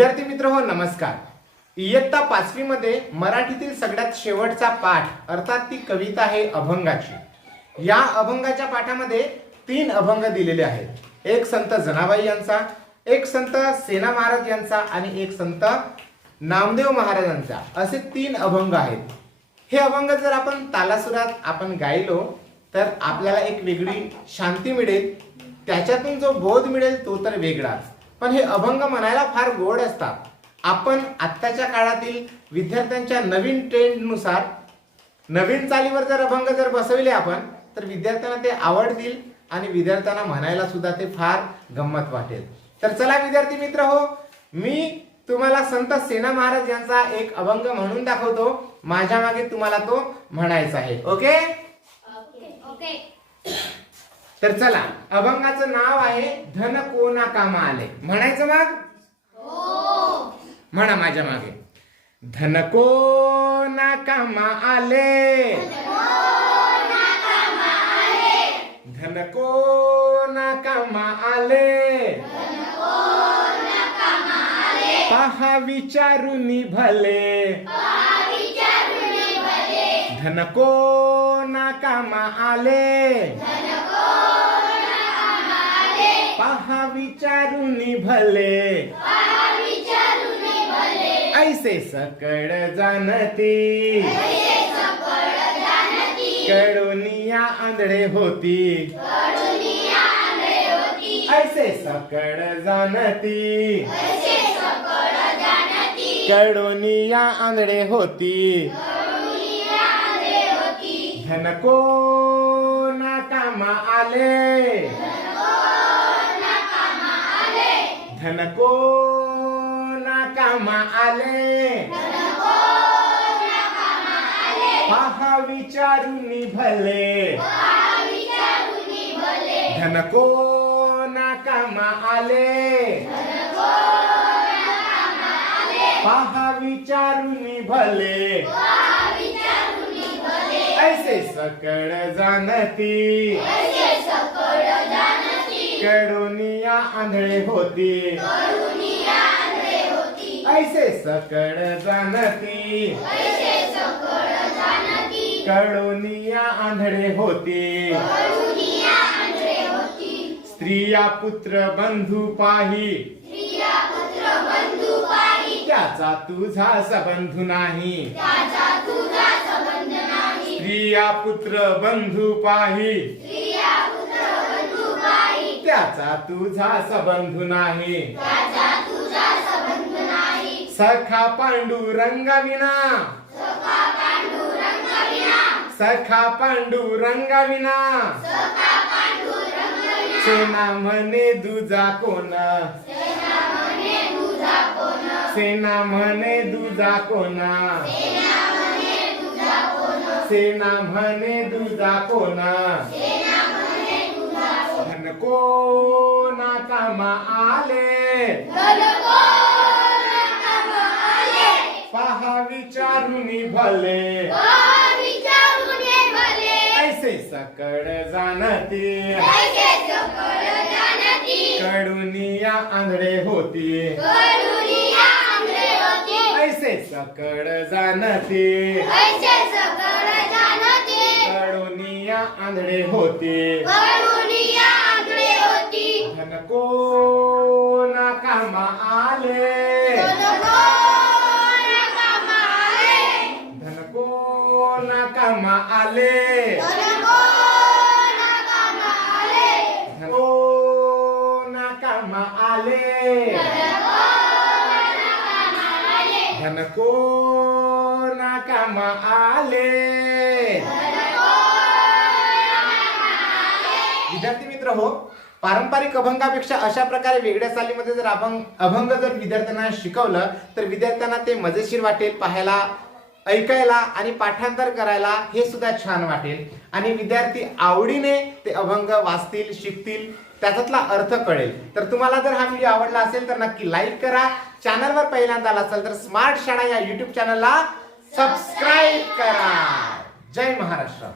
विद्यार्थी मित्र हो नमस्कार. इयत्ता पाचवी मध्ये मराठीतील सगळ्यात शेवटचा पाठ अर्थात ती कविता आहे अभंगाची. या अभंगाच्या पाठामध्ये तीन अभंग दिलेले आहेत. एक संत जनाबाई यांचा एक संत सेना महाराज यांचा आणि एक संत नामदेव महाराजांचा असे तीन अभंग आहेत. हे अभंग जर आपण तालासुरात आपण गायलो तर आपल्याला एक वेगळी शांती मिळेल. त्याच्यातून जो बोध मिळेल तो तर वेगळाच. पण हे अभंग म्हणायला फार गोड असतात. आपण आत्ताच्या काळातील विद्यार्थ्यांच्या नवीन ट्रेंडनुसार नवीन चालीवर जर अभंग जर बसविले आपण तर विद्यार्थ्यांना ते आवडतील आणि विद्यार्थ्यांना म्हणायला सुद्धा ते फार गंमत वाटेल. तर चला विद्यार्थी मित्र हो मी तुम्हाला संत सेना महाराज यांचा एक अभंग म्हणून दाखवतो. माझ्या मागे तुम्हाला तो म्हणायचा आहे. ओके? ओके. तर चला अभंगाचं नाव आहे धन कोणा कामा आले म्हणायचं मग? म्हणा माझ्या मागे. धन कोणा कामा आले धन कोणा कामा आले पहा विचारुनी भले. धन कोणा कामा आले पहा विचारुनी भले. ऐसे सकळ जाणती कडोनिया आंधळे होती. ऐसे सकळ जाणती कडोनिया आंधळे होती. धनको ना कामा आले धनको ना कामा आले. पहा विचारुनी भले. धनको ना कामा आले पहा विचारुनी भले ऐसे सकळ जाणती दुनिया आंधळे होती. ऐसे सकळ जाणती. कळुनिया आंधळे होती. स्त्रिया पुत्र बंधू पाही. त्याचा तुझा सबंधू नाही. स्त्रिया पुत्र बंधू पाही. त्याचा तुझा सबंधू नाही. सखा पांडुरंगाविना सखा पांडुरंगाविना सेना म्हणे दुजा कोण. सेना म्हणे दुजा कोणा. सेना म्हणे दुजा कोणा. धन कोणा. कामा आले पहा विचारुनी भले. ऐसे सकळ जाणती. कडुनिया आंधळे होती. ऐसे सकळ जाणती. कडुनिया आंधळे होते. आले धन कोणा कामा आले धन कोणा कामा आले धन कोणा कामा आले विद्यार्थी मित्र हो पारंपरिक अभंगापेक्षा अशा प्रकारे वेगळ्या चालीमध्ये जर अभंग अभंग जर विद्यार्थ्यांना शिकवलं तर विद्यार्थ्यांना ते मजेशीर वाटेल पाहायला ऐकायला आणि पाठांतर करायला हे सुद्धा छान वाटेल. आणि विद्यार्थी आवडीने ते अभंग वाचतील शिकतील त्याच्यातला अर्थ कळेल. तर तुम्हाला जर हा व्हिडिओ आवडला असेल तर नक्की लाईक करा. चॅनलवर पहिल्यांदा आला असेल तर स्मार्ट शाळा या युट्यूब चॅनलला सबस्क्राईब करा. जय महाराष्ट्र.